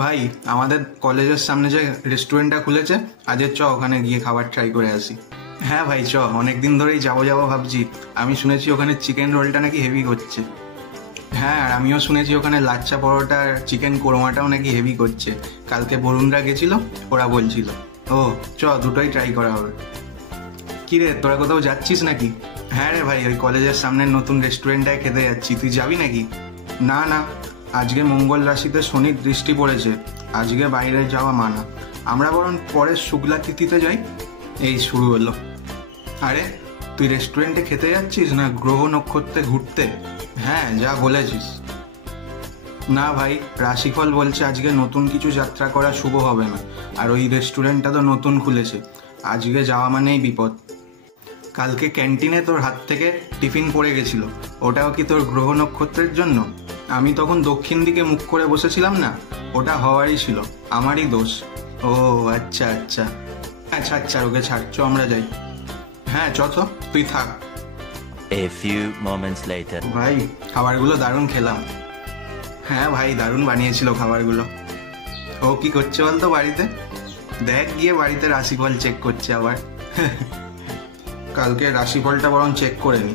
ভাই, আমাদের কলেজের সামনে যে রেস্টুরেন্টটা খুলেছে, আজের চ ওখানে গিয়ে খাবার ট্রাই করে আসি। হ্যাঁ ভাই, চ, অনেকদিন ধরেই যাবো যাবো ভাবছি। আমি শুনেছি ওখানে চিকেন রোলটা নাকি হেভি করছে। হ্যাঁ, আর আমিও শুনেছি ওখানে লাচ্চা পরোটা আর চিকেন কোরমাটাও নাকি হেভি করছে। কালকে বরুণরা গেছিল, ওরা বলছিল। ও, চ, দুটোই ট্রাই করা হবে। কি রে, তোরা কোথাও যাচ্ছিস নাকি? হ্যাঁ রে ভাই, ওই কলেজের সামনের নতুন রেস্টুরেন্টটায় খেতে যাচ্ছি। তুই যাবি নাকি? না না, আজকে মঙ্গল রাশিতে শনির দৃষ্টি পড়েছে, আজকে বাইরে যাওয়া মানা। আমরা বরং পরের শুক্লা তিথিতে যাই। এই শুরু হলো। আরে, তুই রেস্টুরেন্টে খেতে যাচ্ছিস না গ্রহ নক্ষত্রে ঘুরতে? হ্যাঁ, যা বলেছিস। না ভাই, রাশিফল বলছে আজকে নতুন কিছু যাত্রা করা শুভ হবে না। আর ওই রেস্টুরেন্টটা তো নতুন খুলেছে, আজকে যাওয়া মানেই বিপদ। কালকে ক্যান্টিনে তোর হাত থেকে টিফিন পড়ে গেছিল, ওটাও কি তোর গ্রহ নক্ষত্রের জন্য? আমি তখন দক্ষিণ দিকে মুখ করে বসেছিলাম না, ওটা হওয়ারই ছিল, আমারই দোষ। ও আচ্ছা আচ্ছা। আচ্ছা আচ্ছা, ওকে ছাড়, চ আমরা যাই। হ্যাঁ চ তো, তুই থাক। A few moments later. ভাই, খাবারগুলো দারুণ খেলাম। হ্যাঁ ভাই, দারুণ বানিয়েছিল খাবারগুলো। ও কি করছে বলতো বাড়িতে? দেখ গিয়ে বাড়িতে রাশিফল চেক করছে আবার। কালকে রাশিফলটা বরং চেক করে নি।